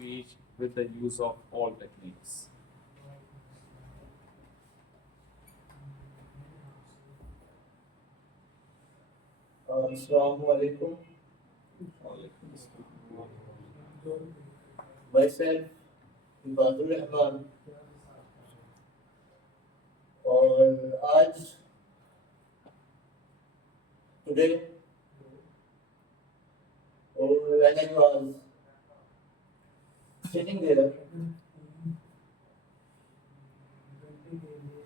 speech with the use of all techniques. Assalamu alaikum. Myself, Ebad Rahman, और आज today when I was sitting there,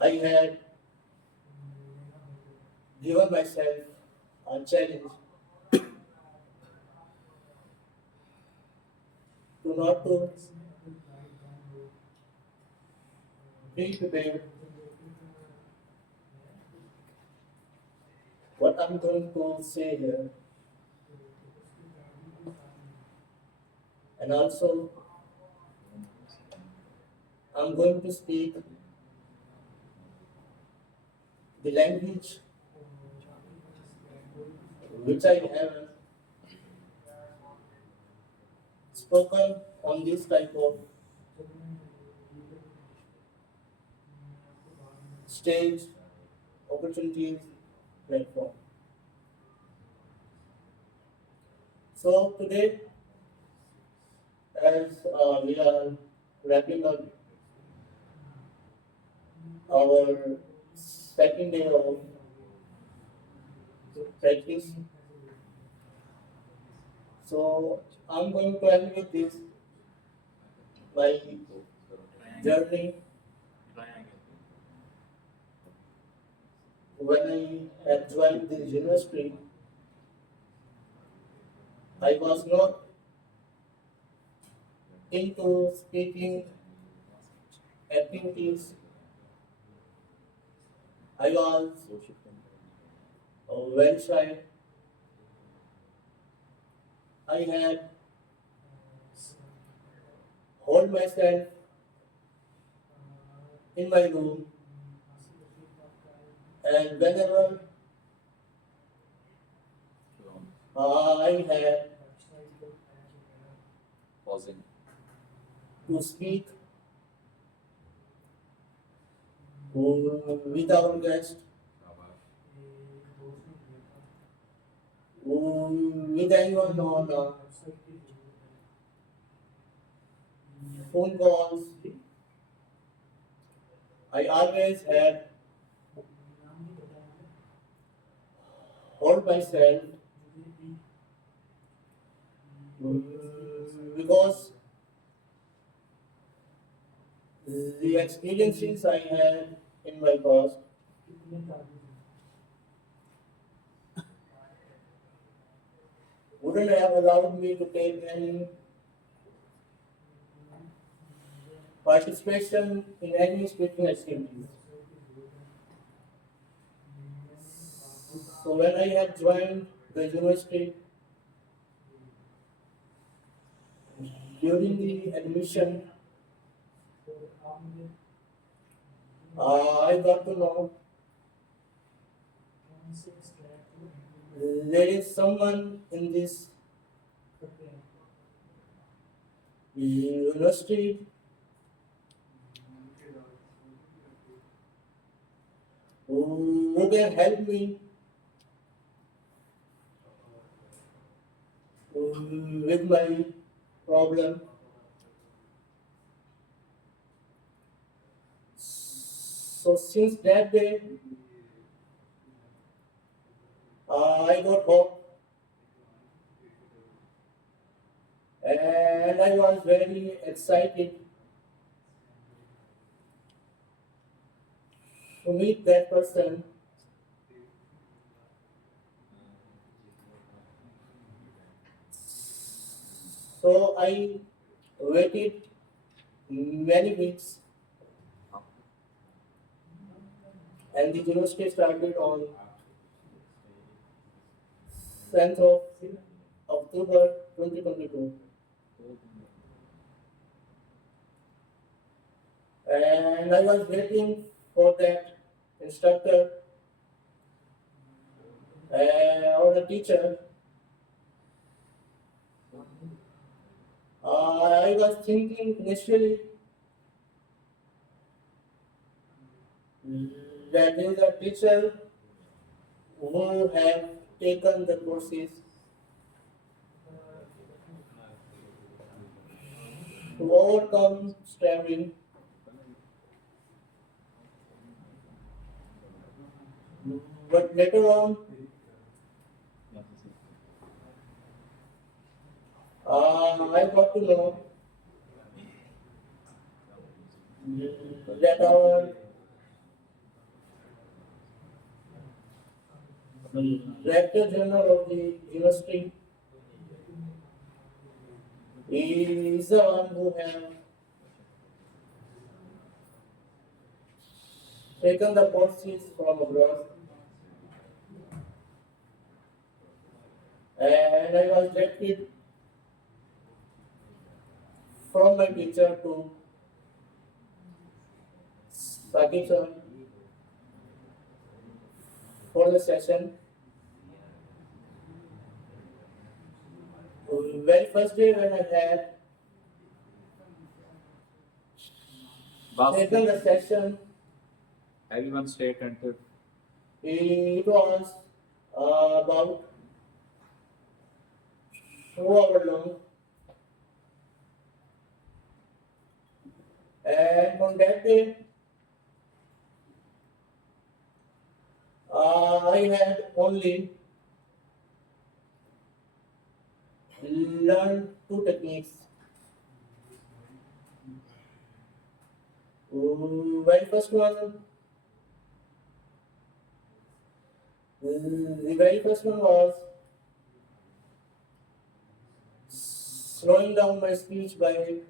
I had given myself a challenge to not to be prepared. What I'm going to say here, and also I'm going to speak the language which I have spoken on this type of stage, opportunities, platform. So today, as we are wrapping up our second day of practice, so I'm going to tell you this my journey when I had joined the university. I was not into speaking activities. I was very shy. I had hold myself in my room, and whenever I had Pausing. to speak with our guest, with anyone on phone calls, I always had hold myself because the experiences I had in my past wouldn't have allowed me to take any participation in any speaking activities. So when I had joined the university, during the admission, I got to know there is someone in this university who can help me with my problem. So since that day, I got hope, and I was very excited to meet that person. So I waited many weeks, and the university started on 10th of October 2022. And I was waiting for that instructor or the teacher I was thinking initially that is a teacher who have taken the courses to overcome stammering, but later on I got to know that our Director General of the university is the one who have taken the courses from abroad, and I was directed from my teacher to Sakib sir for the session. Very first day when I had Last taken week, the session, everyone stay attentive. it was about 2 hours long, and on that day I had only learned two techniques. Very first one, the very first one was slowing down my speech by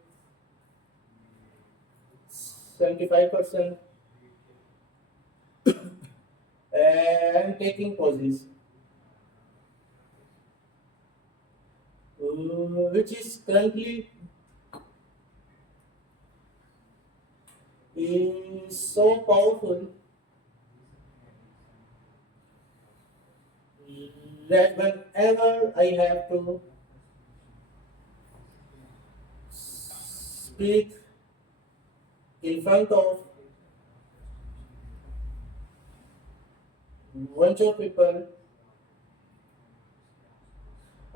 75% and taking pauses, which is currently is so powerful that whenever I have to speak in front of bunch of people,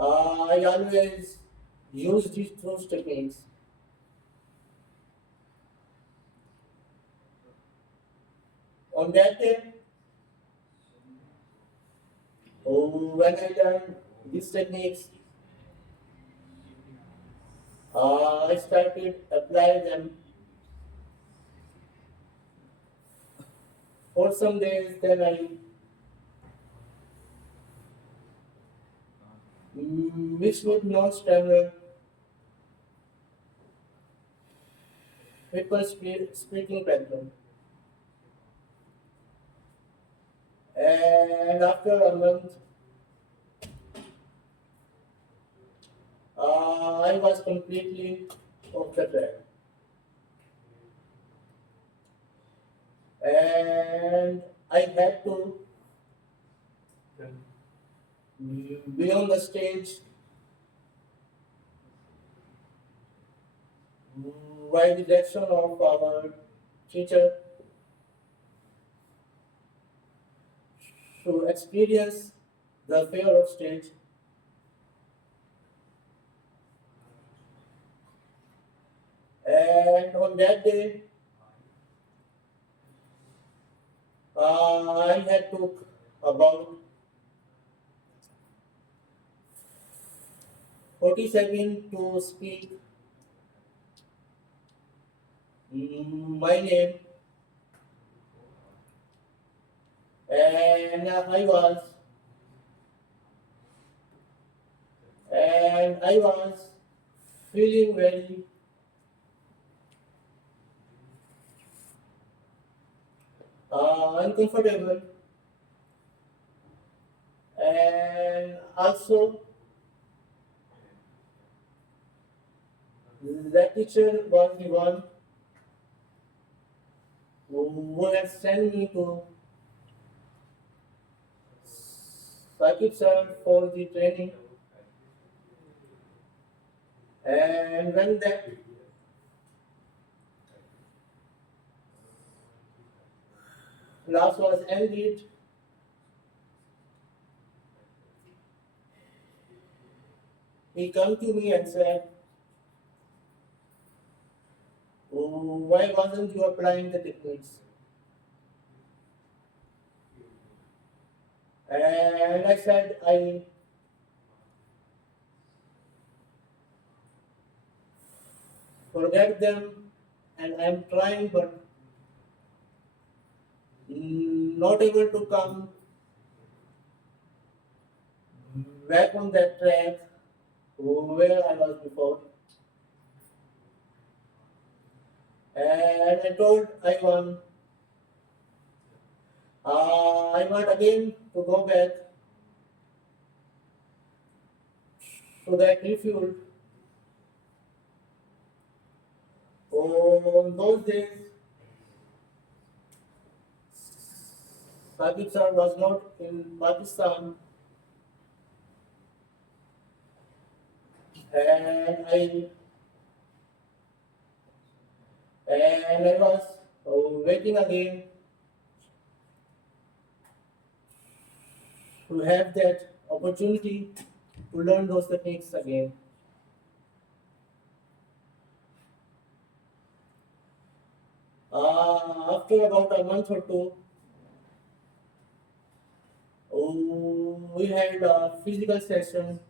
I always use these two techniques. On that day, when I learned these techniques, I started applying them for some days. Then I mixed with non-standard people speaking pattern. And after a month, I was completely off the track. And I had to be on the stage by the direction of our teacher to experience the fear of stage. And on that day, I had took about 40 seconds to speak my name, and I was feeling very uncomfortable, and also that teacher was the one who had sent me to Sakib sir for the training, And when that class was ended, he come to me and said, "Oh, why wasn't you applying the techniques?" And I said, I forget them and I'm trying but not able to come back on that track where I was before. And I told I want again to go back to that refuel. On those days, Pakistan was not in Pakistan, and I was waiting again to have that opportunity to learn those techniques again. After about a month or two, we had a physical session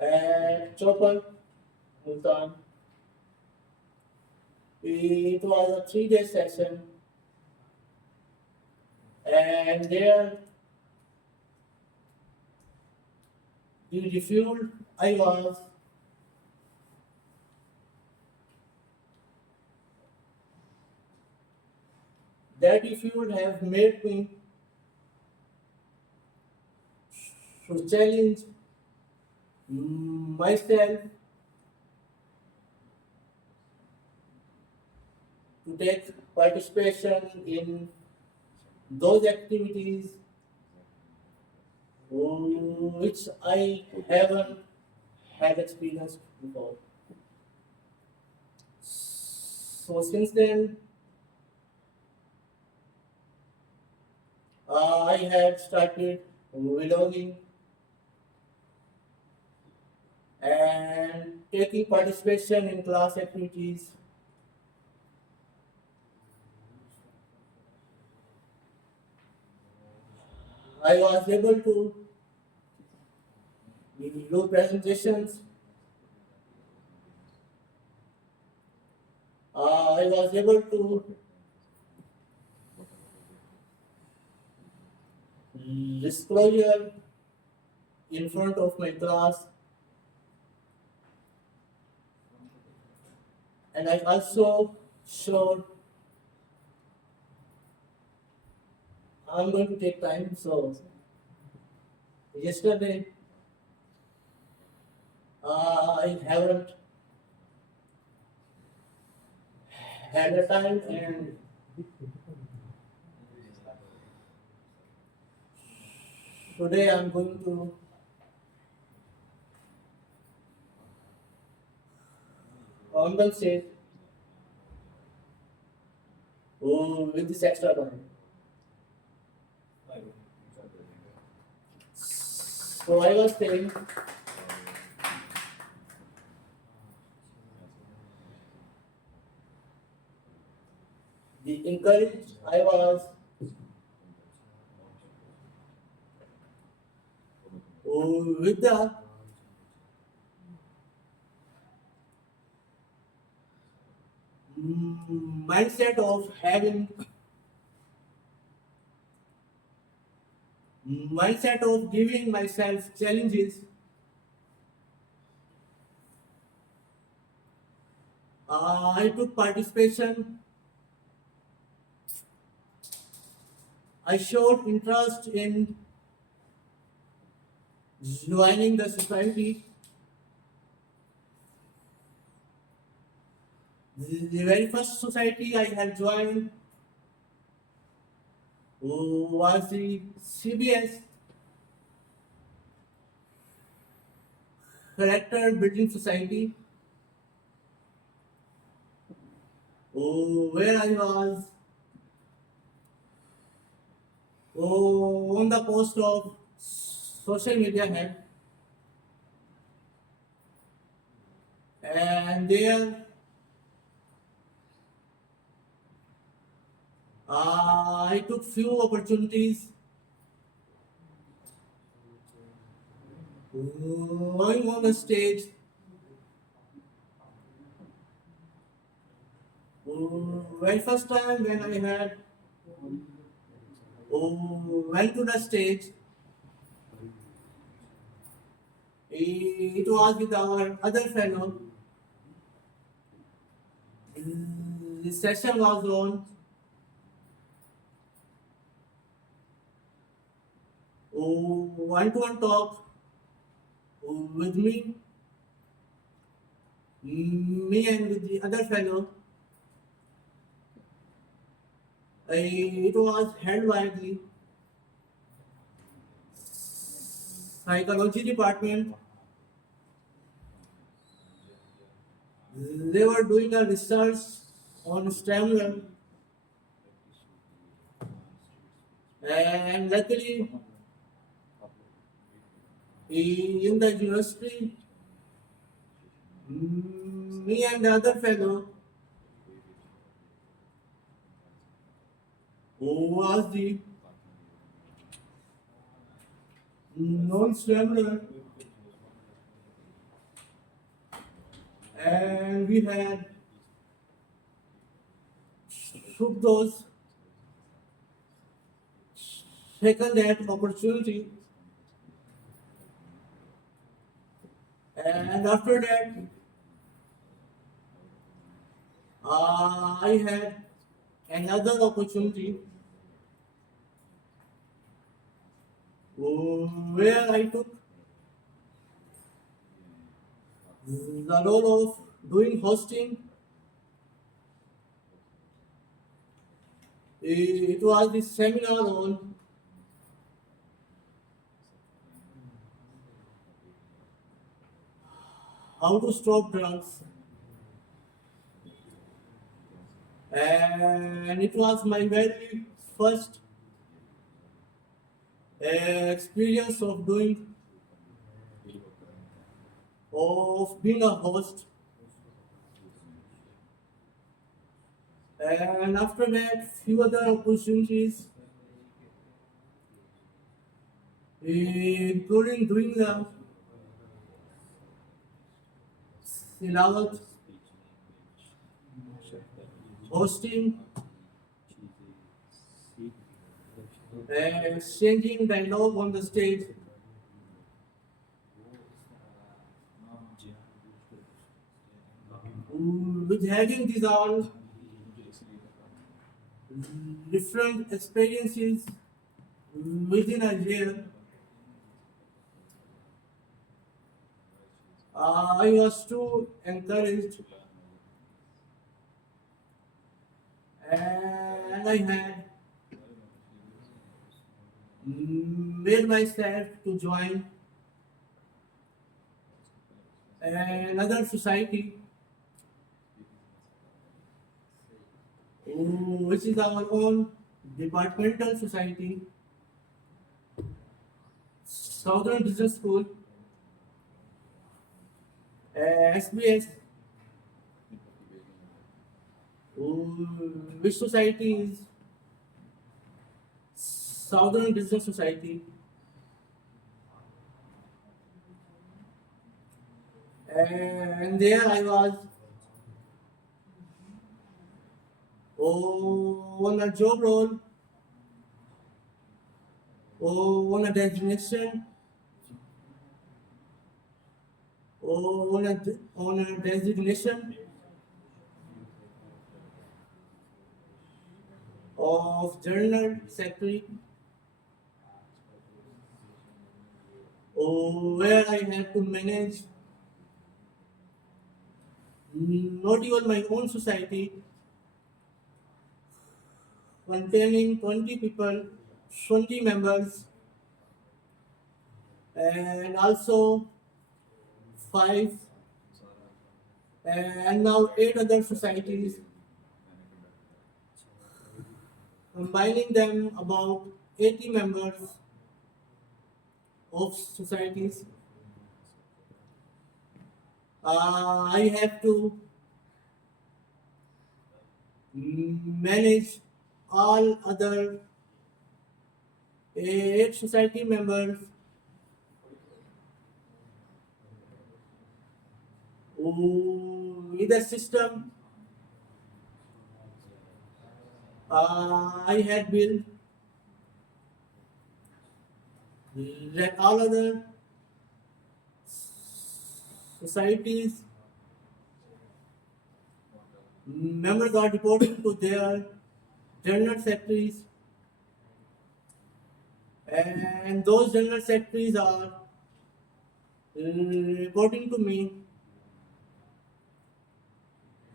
at Chopal, Multan. It was a 3 day session, and there the refueled I was. That refueled have made me to challenge myself to take participation in those activities which I haven't had experience before. So since then, I had started vlogging and taking participation in class activities. I was able to do presentations. I was able to disclosure in front of my class, and I also showed. I'm going to take time. So yesterday I haven't had a time, and today I'm going to compensate with this extra time. So I was saying, the encouraged I was with the mindset of having mindset of giving myself challenges. I took participation. I showed interest in joining the society. The very first society I had joined was the CBS, character building society, where I was on the post of social media head, and there I took few opportunities going on the stage. Very first time when I had went to the stage, it was with our other fellow. The session was on one-to-one talk with me and with the other fellow. It was held by the psychology department. They were doing a research on stamina, and luckily in the university, me and the other fellow who was the non-stamina, and we had took those taken that opportunity, and after that I had another opportunity where I took the role of doing hosting. It was the seminar on how to stop drugs, and it was my very first experience of being a host. And after that, few other opportunities, including doing the tilawat, hosting, exchanging dialogue on the stage. With having these all different experiences within a year, I was too encouraged, and I had made myself to join another society, which is our own departmental society, Southern Business School, SBS, which society is Southern Business Society, and there I was on a job role, on a designation, on a designation of General Secretary, where I had to manage not even my own society, containing 20 people, 20 members, and also 5, and now 8 other societies, combining them about 80 members of societies. I have to manage all other 8 society members with a system I had built that all other societies members are reporting to their general secretaries, and those general secretaries are reporting to me,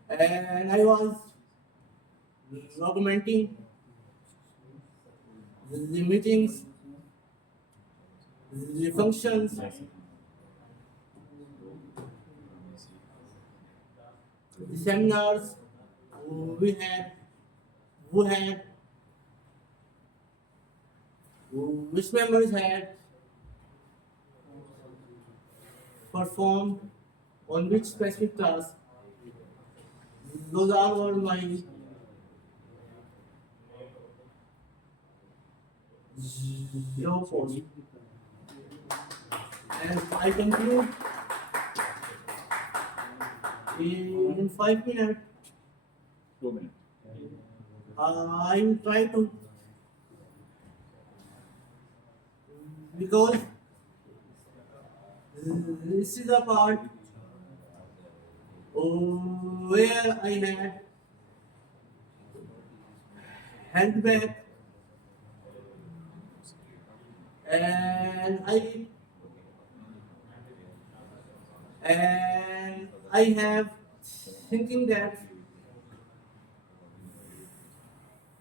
and I was documenting the meetings, the functions, the seminars we had, who had, which members had performed on which specific task. Those all were my job post. And I conclude in 5 minutes. 2 minutes. I will try to, because this is a part where I had held back, and I have thinking that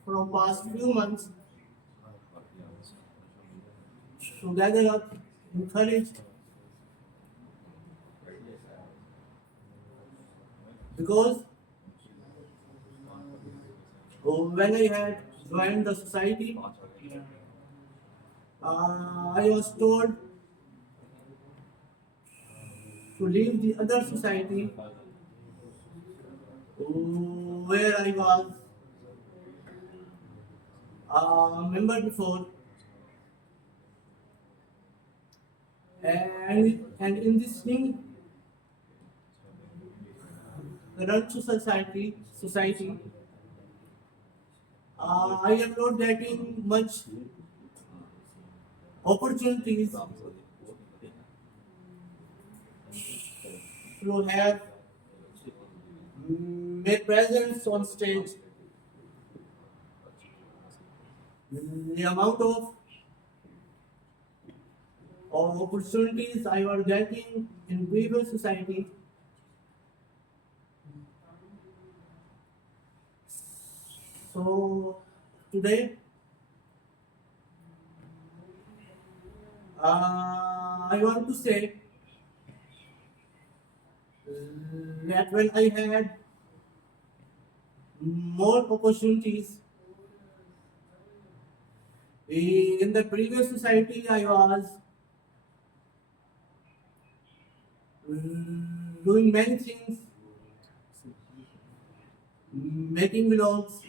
from past few months to gather up courage, because when I had joined the society, I was told to leave the other society where I was a member before, and in this new current society, I am not getting much opportunities to have my presence on stage. The amount of opportunities I was getting in previous society, so today I want to say that when I had more opportunities in the previous society, I was doing many things, making vlogs,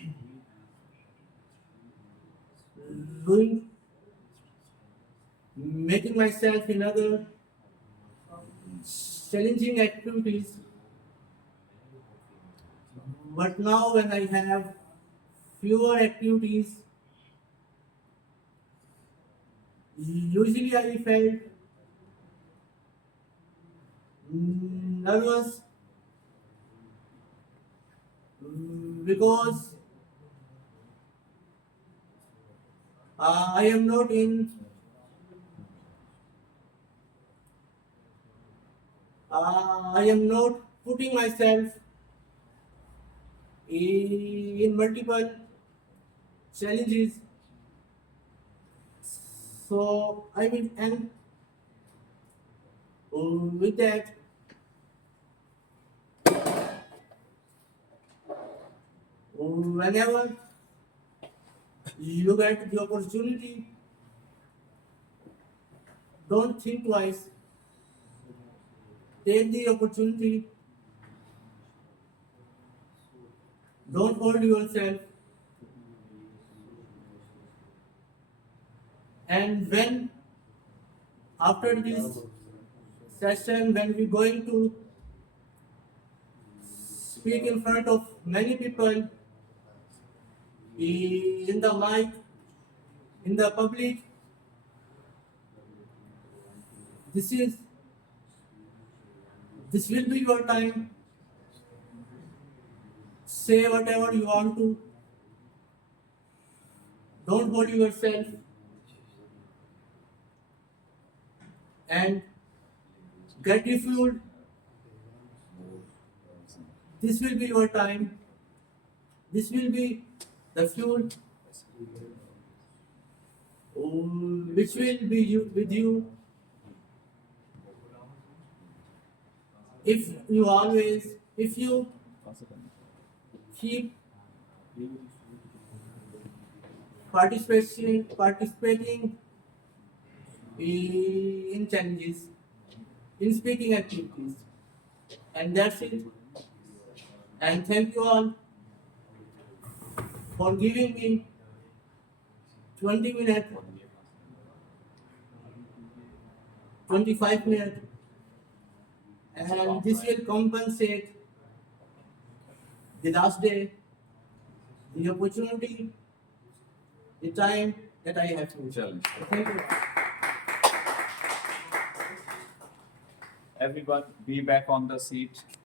doing, making myself in other challenging activities. But now when I have fewer activities, usually I felt nervous because I am not in I am not putting myself in multiple challenges. So I will end with that. Whenever you get the opportunity, don't think twice. Take the opportunity. Don't hold yourself. And when after this session, when we're going to speak in front of many people, in the mic, in the public, this will be your time. Say whatever you want to. Don't hold yourself. And get refueled. This will be your time. This will be the fuel which will be with you if you keep participating in challenges, in speaking activities. And that's it. And thank you all for giving me 20 minutes, 25 minutes, and this will compensate the last day, the opportunity, the time that I have to challenge. Thank you. Everyone, be back on the seat.